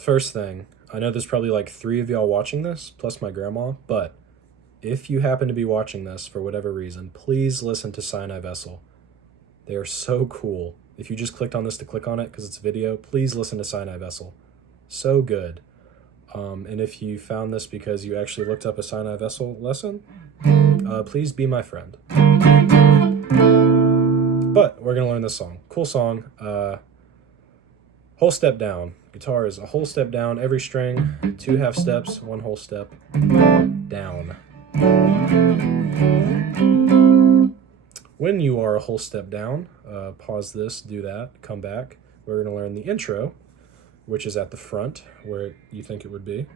First thing, I know there's probably like 3 of y'all watching this, plus my grandma, but if you happen to be watching this for whatever reason, please listen to Sinai Vessel. They are so cool. If you just clicked on this to click on it because it's a video, please listen to Sinai Vessel. So good. And if you found this because you actually looked up a Sinai Vessel lesson, please be my friend. But we're going to learn this song. Cool song. Whole step down. Guitar is a whole step down every string, 2 half steps, 1 whole step down. When you are a whole step down, pause this, do that, come back. We're going to learn the intro, which is at the front where you think it would be.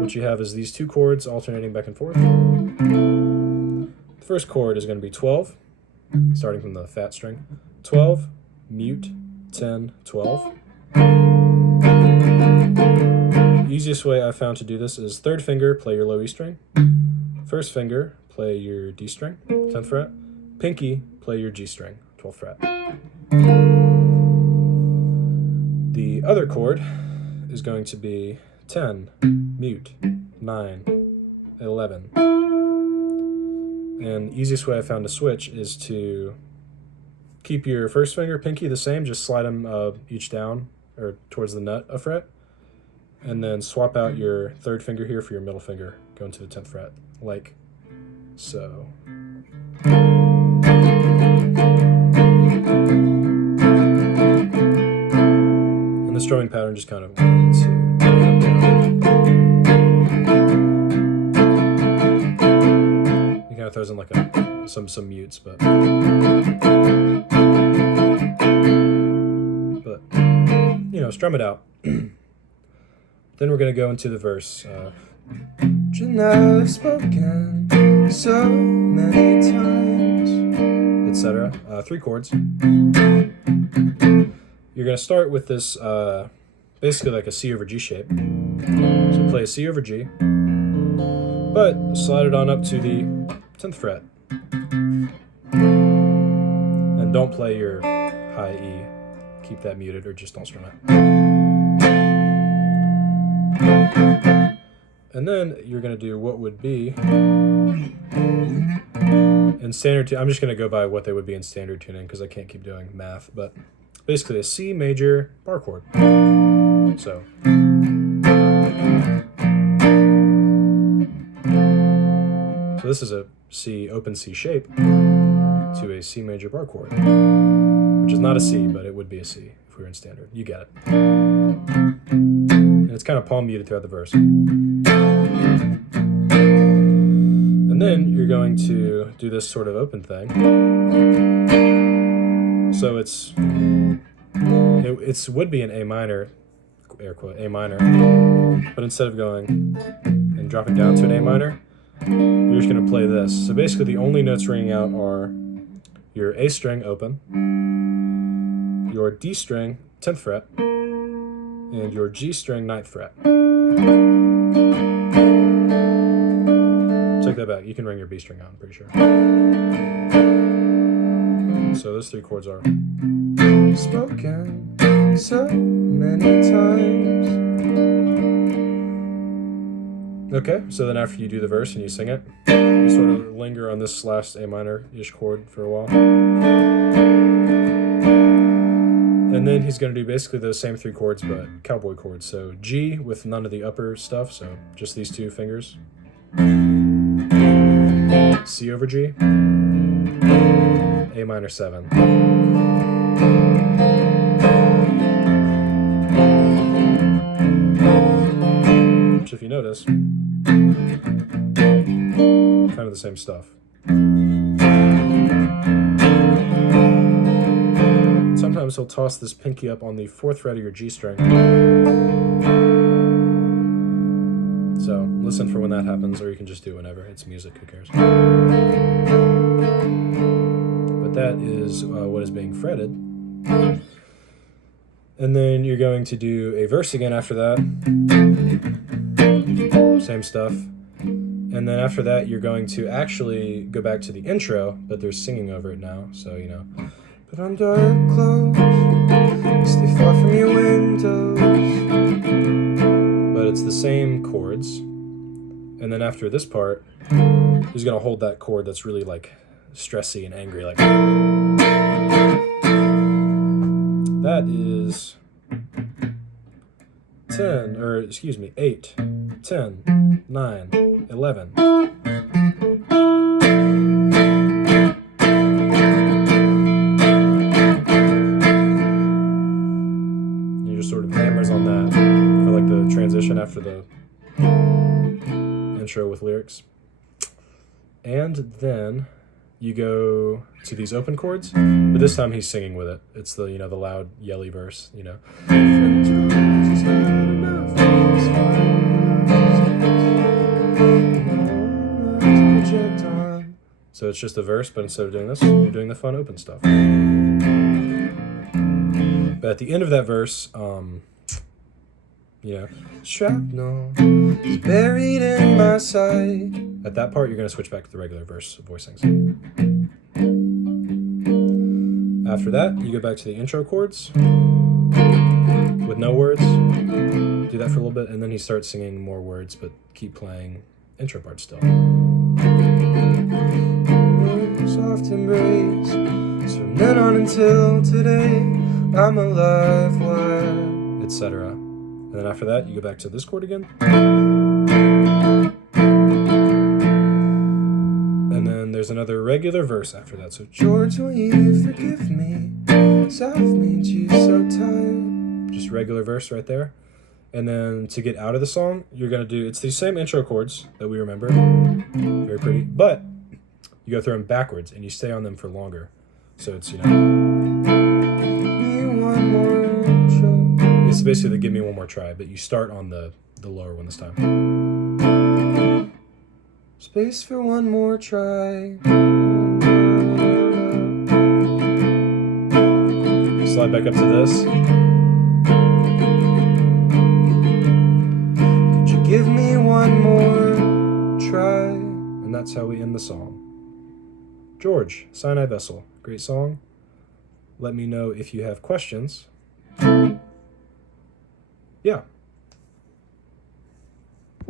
What you have is these 2 chords alternating back and forth. The first chord is going to be 12, starting from the fat string. 12, mute, 10, 12. The easiest way I've found to do this is 3rd finger, play your low E string. 1st finger, play your D string, 10th fret. Pinky, play your G string, 12th fret. The other chord is going to be 10, mute, 9, 11. And the easiest way I found to switch is to keep your 1st finger, pinky, the same, just slide them each down or towards the nut a fret, and then swap out your 3rd finger here for your middle finger, going to the 10th fret, like so. And the strumming pattern just kind of 1, 2, up, down. It kind of throws in like some mutes, but you know, strum it out. Then we're going to go into the verse. And I've spoken so many times, etc. 3 chords. You're going to start with this, basically like a C over G shape. So play a C over G, but slide it on up to the 10th fret. And don't play your high E. Keep that muted or just don't strum it. And then you're going to do what would be in standard tuning. I'm just going to go by what they would be in standard tuning because I can't keep doing math, but basically a C major bar chord. So this is a C, open C shape to a C major bar chord, which is not a C, but it would be a C if we were in standard. You get it. And it's kind of palm muted throughout the verse. And then you're going to do this sort of open thing. So it would be an A minor, air quote, A minor, but instead of going and dropping down to an A minor, you're just going to play this. So basically the only notes ringing out are your A string open, your D string 10th fret, and your G string 9th fret. Take that back. You can ring your B string out, I'm pretty sure. So those 3 chords are spoken so many times. Okay, so then after you do the verse and you sing it, you sort of linger on this last A minor-ish chord for a while. And then he's going to do basically those same 3 chords, but cowboy chords. So G with none of the upper stuff, so just these 2 fingers. C over G, A minor 7. Which, if you notice, kind of the same stuff. Sometimes he'll toss this pinky up on the 4th fret of your G string. So listen for when that happens, or you can just do it whenever. It's music, who cares? But that is what is being fretted. And then you're going to do a verse again after that. Same stuff. And then after that, you're going to actually go back to the intro, but there's singing over it now, so, you know. Put on dark clothes, Stay far from your windows. But it's the same chords. And then after this part, he's going to hold that chord that's really like stressy and angry. Like that is 8, 10, 9, 11. And he just sort of hammers on that for like the transition after the intro with lyrics. And then you go to these open chords, but this time he's singing with it. It's the, the loud yelly verse, So it's just a verse, but instead of doing this, you're doing the fun open stuff. But at the end of that verse, shrapnel is buried in my side. At that part, you're going to switch back to the regular verse voicings. After that, you go back to the intro chords with no words. Do that for a little bit, and then he starts singing more words, but keep playing intro part still. Soft embrace, so from then on until today, I'm alive, why, etc. And then after that, you go back to this chord again. And then there's another regular verse after that. So, George, will you forgive me? 'Cause I've made you so tired. Just regular verse right there. And then to get out of the song, you're going to do, it's these same intro chords that we remember. Very pretty. But you go through them backwards and you stay on them for longer. So it's, Give me one more try. It's basically the give me one more try, but you start on the lower one this time. Space for one more try. Slide back up to this. Could you give me one more try? And that's how we end the song. George, Sinai Vessel. Great song. Let me know if you have questions. Yeah.